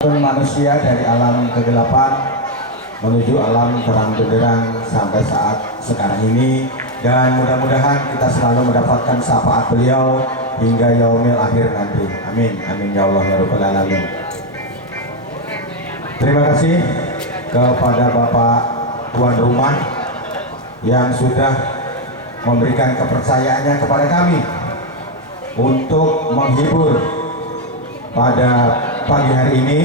Manusia dari alam kegelapan menuju alam terang benderang sampai saat sekarang ini, dan mudah-mudahan kita selalu mendapatkan syafaat beliau hingga yaumil akhir nanti. Amin, amin ya Allah ya Rabbal Alamin. Terima kasih kepada Bapak tuan rumah yang sudah memberikan kepercayaannya kepada kami untuk menghibur pada pagi hari ini,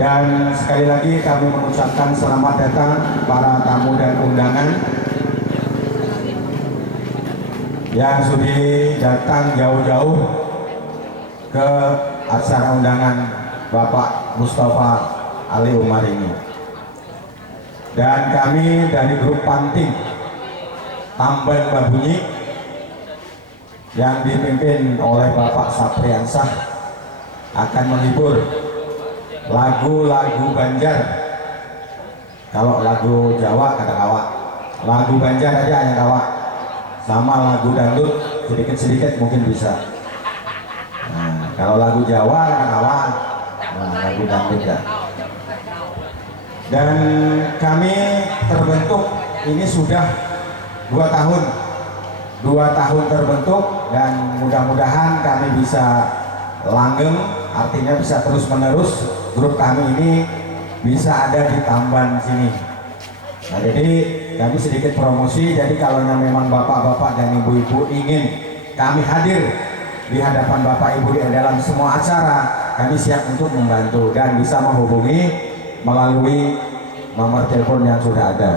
dan sekali lagi kami mengucapkan selamat datang para tamu dan undangan yang sudah datang jauh-jauh ke acara undangan Bapak Mustafa Ali Umar ini. Dan kami dari grup Panting Tamban Babunyi yang dipimpin oleh Bapak Sapriansah akan menghibur lagu-lagu Banjar. Kalau lagu Jawa ada kawa, lagu Banjar aja yang kawa, sama lagu dangdut sedikit-sedikit mungkin bisa. Nah, kalau lagu Jawa ada kawa, nah, lagu dangdut ya. Dan kami terbentuk ini sudah 2 tahun terbentuk, dan mudah-mudahan kami bisa langgeng, artinya bisa terus menerus grup kami ini bisa ada di Tamban sini. Nah, jadi kami sedikit promosi, jadi kalau memang bapak-bapak dan ibu-ibu ingin kami hadir di hadapan bapak ibu dalam semua acara, kami siap untuk membantu dan bisa menghubungi melalui nomor telepon yang sudah ada.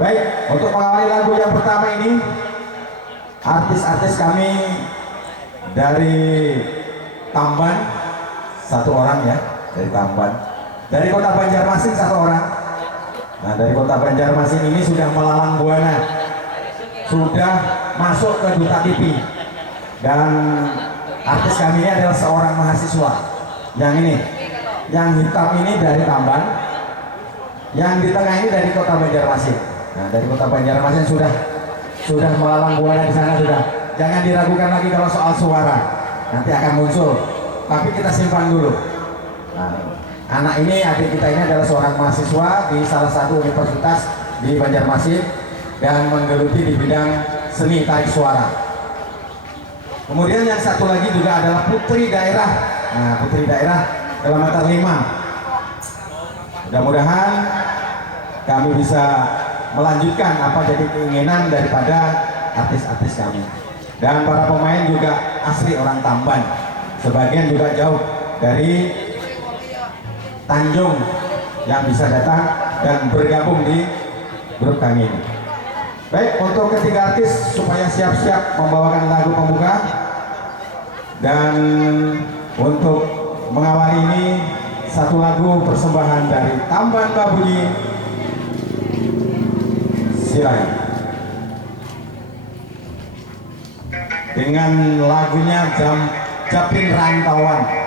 Baik, untuk mengawali lagu yang pertama ini, artis-artis kami dari Tamban, 1 orang ya, dari Tamban. Dari kota Banjarmasin 1 orang. Nah, dari kota Banjarmasin ini sudah melalang buana, sudah masuk ke Duta TV. Dan artis kami ini adalah seorang mahasiswa. Yang ini, yang hitam ini dari Tamban, yang di tengah ini dari kota Banjarmasin. Nah, dari kota Banjarmasin sudah melalang buana di sana sudah. Jangan diragukan lagi kalau soal suara, nanti akan muncul. Tapi kita simpan dulu. Nah, anak ini, adik kita ini adalah seorang mahasiswa di salah satu universitas di Banjarmasin dan menggeluti di bidang seni tarik suara. Kemudian yang satu lagi juga adalah putri daerah. Nah, putri daerah kilometer 5. Mudah-mudahan kami bisa melanjutkan apa jadi keinginan daripada artis-artis kami. Dan para pemain juga asli orang Tamban, sebagian juga jauh dari Tanjung yang bisa datang dan bergabung di grup kami ini. Baik, untuk ketiga artis supaya siap-siap membawakan lagu pembuka, dan untuk mengawali ini 1 lagu persembahan dari Tamban Babunyi. Silakan dengan lagunya Japin Rantauan.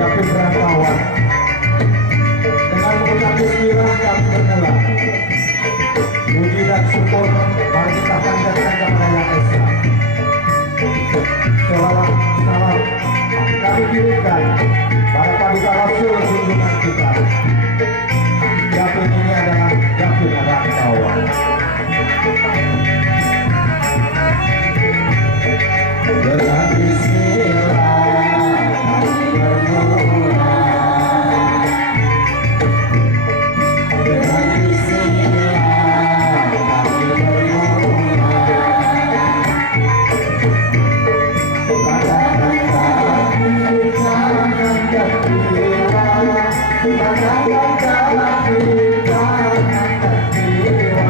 Japin Rantauan. Dengan mengucap bismillah kami bermula. Puji dan syukur mari kita panjatkan kepada Yang Esa. Selawat salam kami kirimkan pada Paduka Rasul junjungan kita. Japin ini adalah Japin Rantauan. Dengan bismillah kami bermula. Dengan bismillah kami bermula. Katakan kami jangan tertiwa. Katakan kami jangan tertiwa.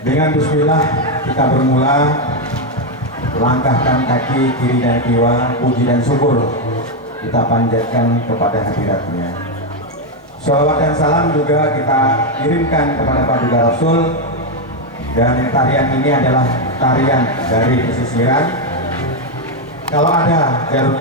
Dengan bismillah kita bermula, langkahkan kaki kiri dan kiwa, puji dan syukur kita panjatkan kepada hadiratnya. Sholawat dan salam juga kita kirimkan kepada Paduka Rasul Dan tarian ini adalah tarian dari pesisiran. Kalau ada jarum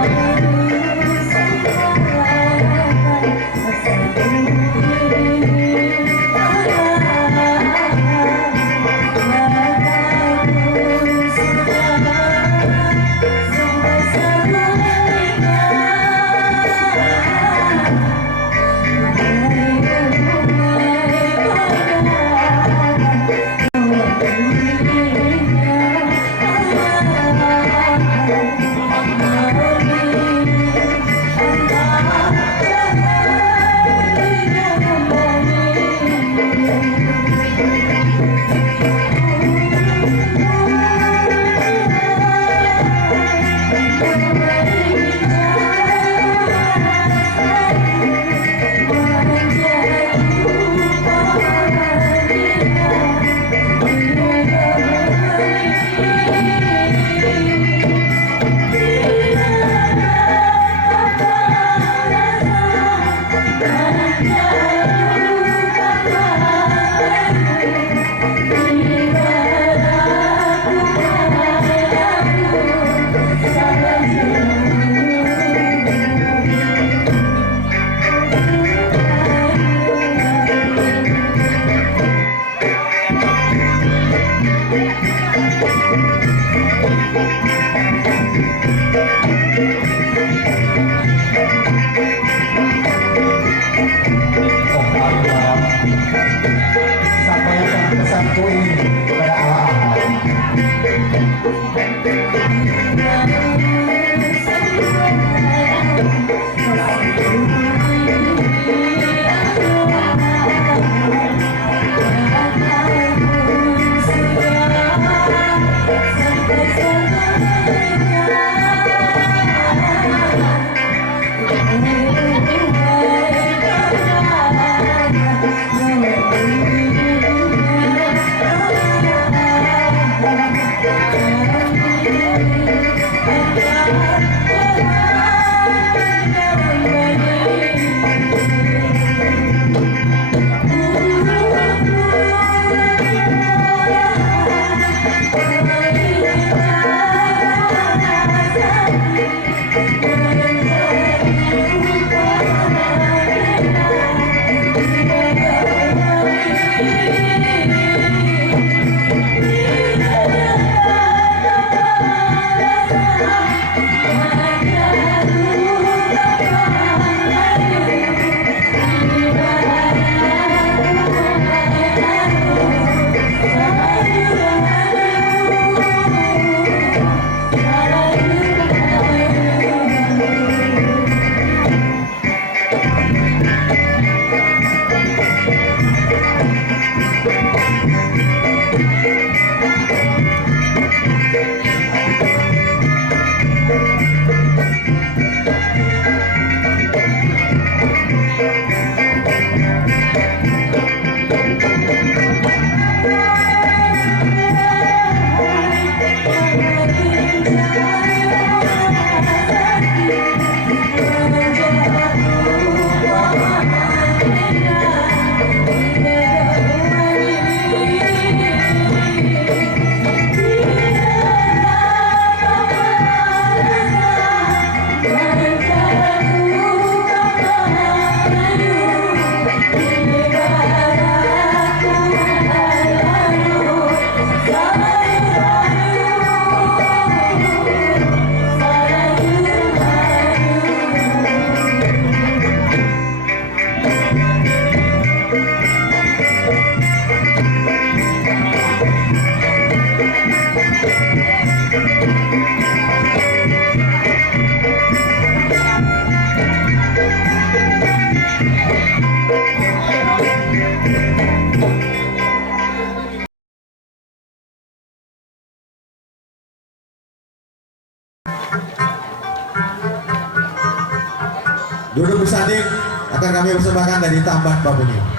duduk bersanding akan kami persembahkan dari Tamban Babuni.